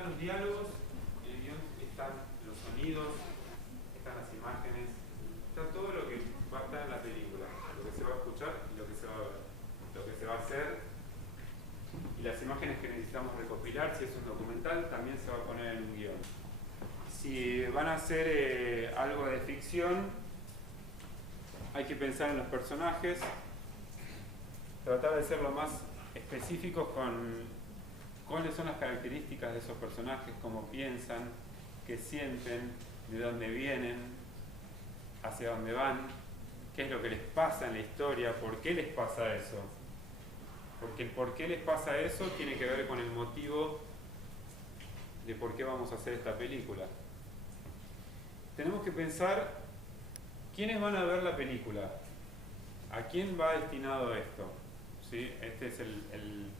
están los diálogos, en el guión están los sonidos, están las imágenes, está todo lo que va a estar en la película, lo que se va a escuchar y lo que se va a ver, lo que se va a hacer, y las imágenes que necesitamos recopilar. Si es un documental, también se va a poner en un guión. Si van a hacer algo de ficción, hay que pensar en los personajes, tratar de ser lo más específicos con cuáles son las características de esos personajes, cómo piensan, qué sienten, de dónde vienen, hacia dónde van, qué es lo que les pasa en la historia, por qué les pasa eso. Porque el por qué les pasa eso tiene que ver con el motivo de por qué vamos a hacer esta película. Tenemos que pensar quiénes van a ver la película, a quién va destinado esto. ¿Sí? Este es el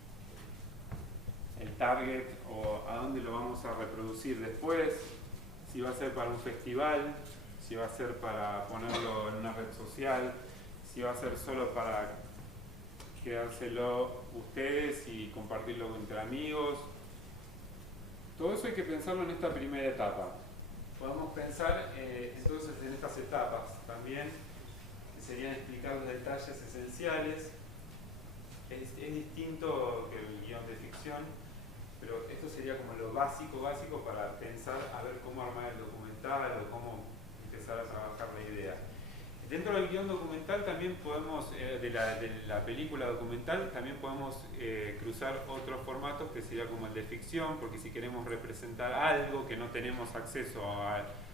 target, o a dónde lo vamos a reproducir después, si va a ser para un festival, si va a ser para ponerlo en una red social, si va a ser solo para quedárselo ustedes y compartirlo entre amigos. Todo eso hay que pensarlo en esta primera etapa. Podemos pensar entonces en estas etapas también, que serían explicar los detalles esenciales. Es distinto que el guión de ficción, pero esto sería como lo básico para pensar a ver cómo armar el documental o cómo empezar a trabajar la idea. Dentro del guión documental también podemos, de la película documental, también podemos cruzar otros formatos que sería como el de ficción, porque si queremos representar algo que no tenemos acceso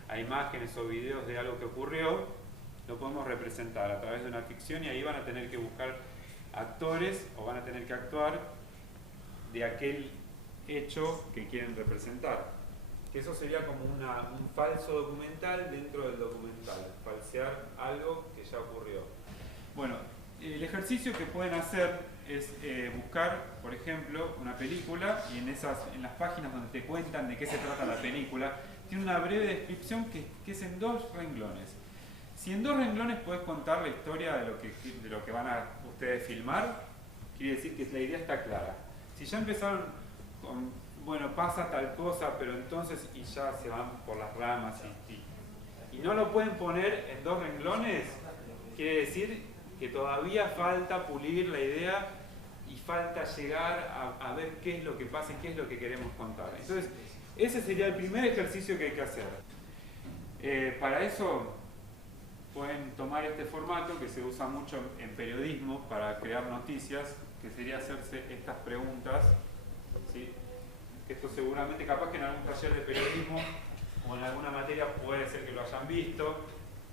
a imágenes o videos de algo que ocurrió, lo podemos representar a través de una ficción, y ahí van a tener que buscar actores o van a tener que actuar de aquel hecho que quieren representar. Que eso sería como un falso documental dentro del documental, falsear algo que ya ocurrió. Bueno, el ejercicio que pueden hacer es buscar, por ejemplo, una película, y en las páginas donde te cuentan de qué se trata la película, tiene una breve descripción que es en 2 renglones. Si en 2 renglones puedes contar la historia de lo que van a ustedes filmar, quiere decir que la idea está clara. Si ya empezaron con, bueno, pasa tal cosa, pero entonces, y ya se van por las ramas, y no lo pueden poner en 2 renglones, quiere decir que todavía falta pulir la idea y falta llegar a ver qué es lo que pasa y qué es lo que queremos contar. Entonces, ese sería el primer ejercicio que hay que hacer. Para eso pueden tomar este formato que se usa mucho en periodismo para crear noticias, que sería hacerse estas preguntas, ¿sí? Esto seguramente, capaz que en algún taller de periodismo o en alguna materia puede ser que lo hayan visto,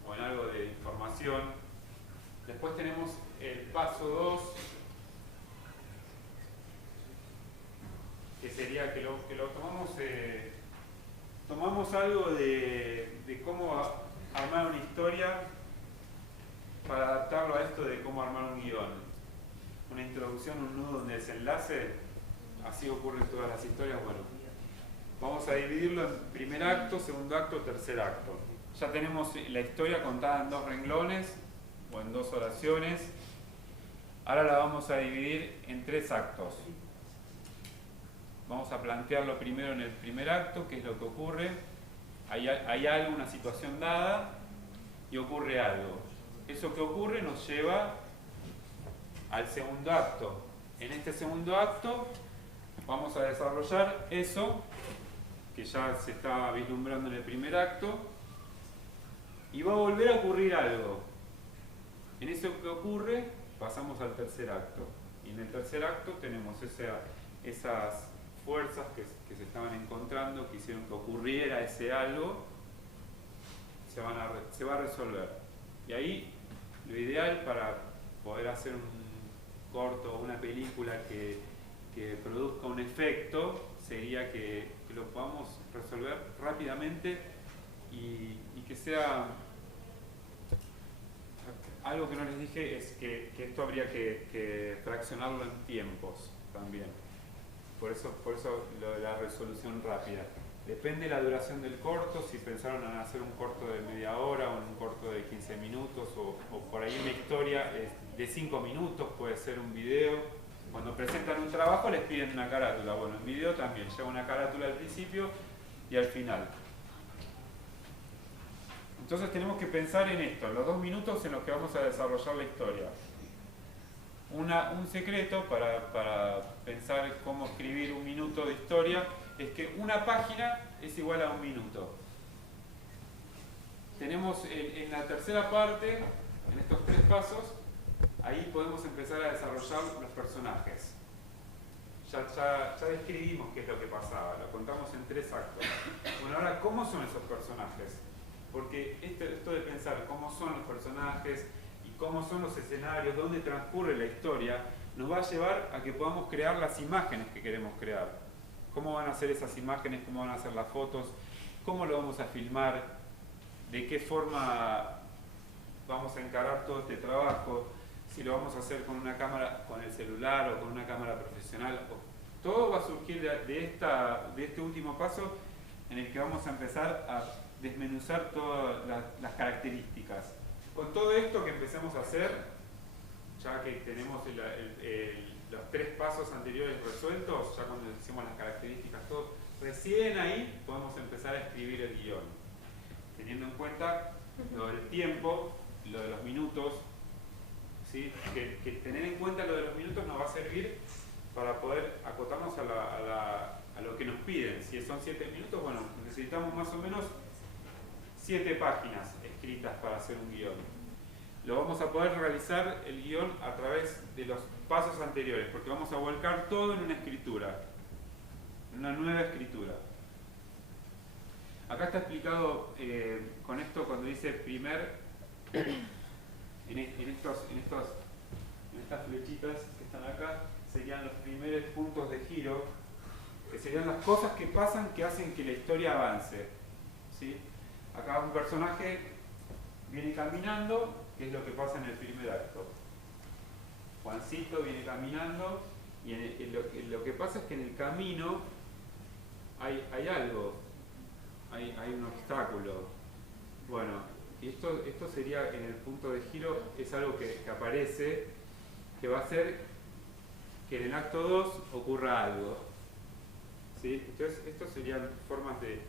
o en algo de información. Después tenemos el paso 2, que sería que lo tomamos, tomamos algo de cómo armar una historia para adaptarlo a esto de cómo armar un guión. Una introducción, un nudo, un desenlace, así ocurre en todas las historias. Bueno, vamos a dividirlo en primer acto, segundo acto, tercer acto. Ya tenemos la historia contada en 2 renglones o en 2 oraciones. Ahora la vamos a dividir en 3 actos. Vamos a plantearlo primero en el primer acto, qué es lo que ocurre. Hay algo, una situación dada, y ocurre algo. Eso que ocurre nos lleva al segundo acto. En este segundo acto vamos a desarrollar eso que ya se estaba vislumbrando en el primer acto, y va a volver a ocurrir algo. En eso que ocurre pasamos al tercer acto, y en el tercer acto tenemos esas fuerzas que se estaban encontrando, que hicieron que ocurriera ese algo, se va a resolver. Y ahí lo ideal para poder hacer un corto o una película que produzca un efecto sería que lo podamos resolver rápidamente y que sea algo que no les dije, es que esto habría que fraccionarlo en tiempos también. Por eso lo de la resolución rápida. Depende de la duración del corto, si pensaron en hacer un corto de media hora o un corto de 15 minutos o por ahí una historia de 5 minutos, puede ser un video. Cuando presentan un trabajo les piden una carátula. Bueno, en video también lleva una carátula al principio y al final. Entonces tenemos que pensar en esto, los 2 minutos en los que vamos a desarrollar la historia. Un secreto para pensar cómo escribir 1 minuto de historia es que una página es igual a 1 minuto. Tenemos en la tercera parte, en estos 3 pasos, ahí podemos empezar a desarrollar los personajes. Ya describimos qué es lo que pasaba, lo contamos en 3 actos. Bueno, ahora, ¿cómo son esos personajes? Porque esto de pensar cómo son los personajes y cómo son los escenarios, dónde transcurre la historia, nos va a llevar a que podamos crear las imágenes que queremos crear. ¿Cómo van a ser esas imágenes? ¿Cómo van a ser las fotos? ¿Cómo lo vamos a filmar? ¿De qué forma vamos a encarar todo este trabajo? Si lo vamos a hacer con una cámara, con el celular o con una cámara profesional. Todo va a surgir de este último paso en el que vamos a empezar a desmenuzar todas las características. Con todo esto que empecemos a hacer, ya que tenemos los 3 pasos anteriores resueltos, ya cuando hicimos las características, todo, recién ahí podemos empezar a escribir el guión. Teniendo en cuenta lo del tiempo, lo de los minutos, ¿sí? Que tener en cuenta lo de los minutos nos va a servir para poder acotarnos a lo que nos piden. Si son 7 minutos, bueno, necesitamos más o menos 7 páginas escritas para hacer un guión. Lo vamos a poder realizar el guión a través de los pasos anteriores, porque vamos a volcar todo en una escritura, en una nueva escritura. Acá está explicado con esto cuando dice primer, en estas flechitas que están acá, serían los primeros puntos de giro, que serían las cosas que pasan que hacen que la historia avance, ¿sí? Acá un personaje viene caminando, que es lo que pasa en el primer acto. Juancito viene caminando y lo que pasa es que en el camino hay algo, hay un obstáculo. Bueno, y esto sería en el punto de giro, es algo que aparece, que va a hacer que en el acto 2 ocurra algo, ¿sí? Entonces, estas serían formas de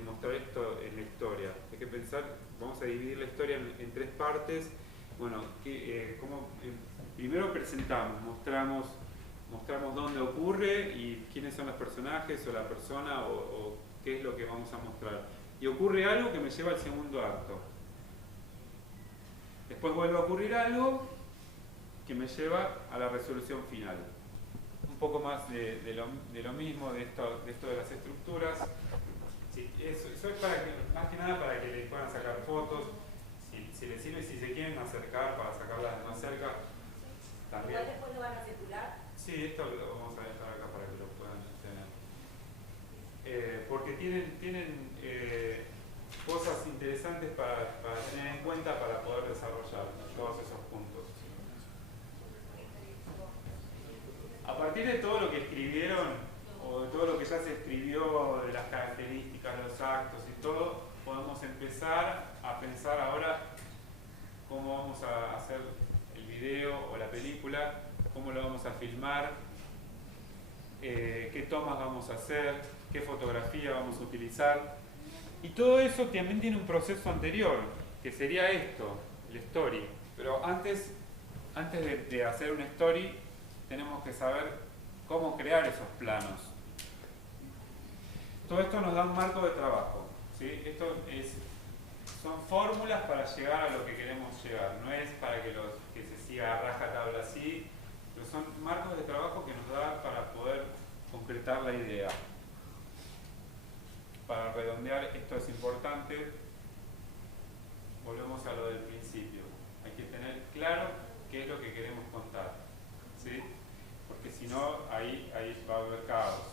mostrar esto en la historia. Hay que pensar, vamos a dividir la historia en 3 partes. Bueno, primero presentamos, mostramos dónde ocurre y quiénes son los personajes o la persona o qué es lo que vamos a mostrar. Y ocurre algo que me lleva al segundo acto. Después vuelve a ocurrir algo que me lleva a la resolución final. Un poco más de lo mismo de esto de las estructuras. Sí, eso es más que nada para que le puedan sacar fotos, si les sirve, si se quieren acercar para sacarlas más cerca. También. ¿Igual después lo van a circular? Sí, esto lo vamos a dejar acá para que lo puedan tener. Porque tienen cosas interesantes para tener en cuenta para poder desarrollar todos esos puntos. A partir de todo lo que escribieron, o de todo lo que ya se escribió, de las características, los actos y todo, podemos empezar a pensar ahora cómo vamos a hacer el video o la película, cómo lo vamos a filmar, qué tomas vamos a hacer, qué fotografía vamos a utilizar. Y todo eso también tiene un proceso anterior, que sería esto, el story. Pero antes de hacer un story, tenemos que saber cómo crear esos planos. Todo esto nos da un marco de trabajo, ¿sí? Son fórmulas para llegar a lo que queremos llegar. No es para que se siga a rajatabla así, pero son marcos de trabajo que nos da para poder concretar la idea. Para redondear, esto es importante, volvemos a lo del principio. Hay que tener claro qué es lo que queremos contar, ¿sí? Porque si no, ahí va a haber caos.